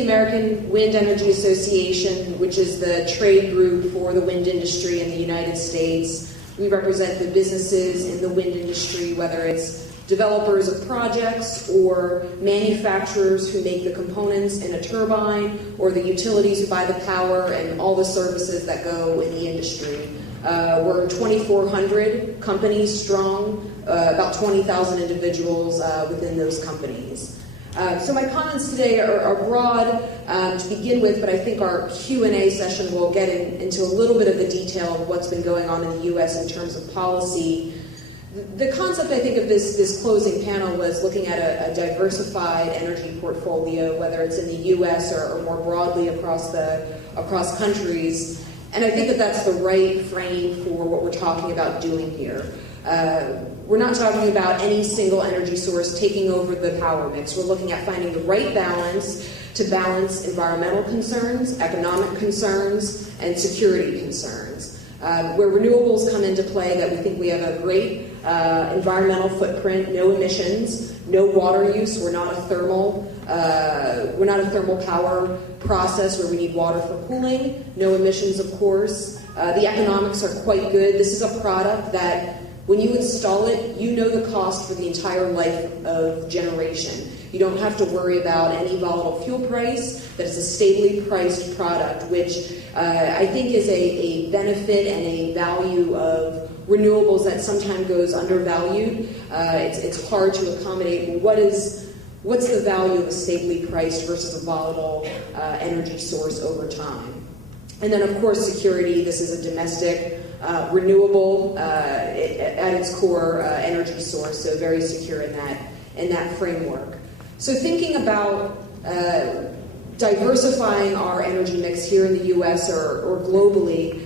the American Wind Energy Association, which is the trade group for the wind industry in the United States. We represent the businesses in the wind industry, whether it's developers of projects or manufacturers who make the components in a turbine, or the utilities who buy the power and all the services that go in the industry. We're 2,400 companies strong, about 20,000 individuals within those companies. So my comments today are broad to begin with, but I think our Q&A session will get into a little bit of the detail of what's been going on in the U.S. in terms of policy. The concept, I think, of this closing panel was looking at a diversified energy portfolio, whether it's in the U.S. or more broadly across countries. And I think that that's the right frame for what we're talking about doing here. We're not talking about any single energy source taking over the power mix. We're looking at finding the right balance to balance environmental concerns, economic concerns, and security concerns. Where renewables come into play, that we think we have a great environmental footprint, no emissions, no water use. We're not a thermal power process where we need water for cooling. No emissions, of course. The economics are quite good. This is a product that, when you install it, you know the cost for the entire life of generation. You don't have to worry about any volatile fuel price. That is a stably priced product, which I think is a benefit and a value of renewables that sometimes goes undervalued. It's hard to accommodate. Well, what's the value of a stably priced versus a volatile energy source over time? And then, of course, security. This is a domestic, renewable, at its core, energy source, so very secure in that framework. So thinking about diversifying our energy mix here in the U.S. or globally,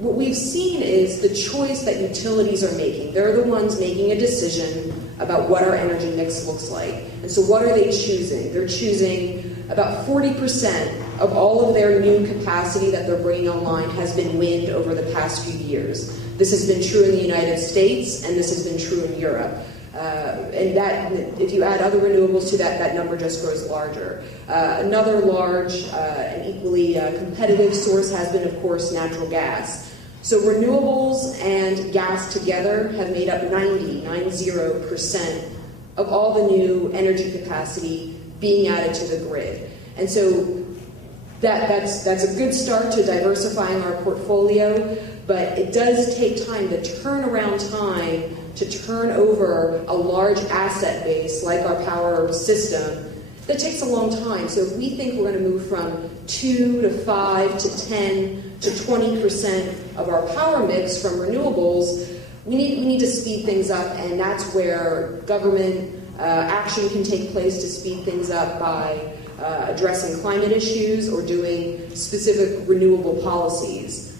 what we've seen is the choice that utilities are making. They're the ones making a decision about what our energy mix looks like. And so what are they choosing? They're choosing about 40% of all of their new capacity that they're bringing online has been wind over the past few years. This has been true in the United States, and this has been true in Europe. And that, if you add other renewables to that, that number just grows larger. Another large and equally competitive source has been, of course, natural gas. So renewables and gas together have made up 90% of all the new energy capacity being added to the grid. And so that's a good start to diversifying our portfolio, but it does take time, the turnaround time to turn over a large asset base like our power system. That takes a long time. So if we think we're going to move from 2 to 5 to 10 to 20% of our power mix from renewables, we need to speed things up, and that's where government action can take place to speed things up by addressing climate issues or doing specific renewable policies.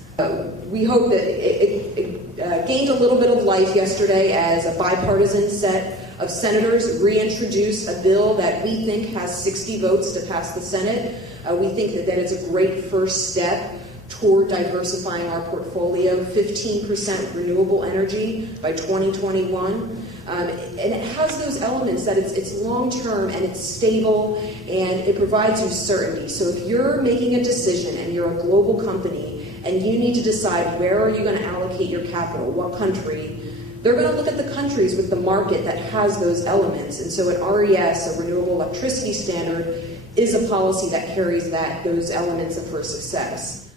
We hope that it gained a little bit of life yesterday as a bipartisan set of senators reintroduced a bill that we think has 60 votes to pass the Senate. We think that it's a great first step toward diversifying our portfolio, 15% renewable energy by 2021. And it has those elements that it's long-term and it's stable and it provides you certainty. So if you're making a decision and you're a global company and you need to decide where are you going to allocate your capital, what country, they're going to look at the countries with the market that has those elements. And so an RES, a renewable electricity standard, is a policy that carries those elements for success.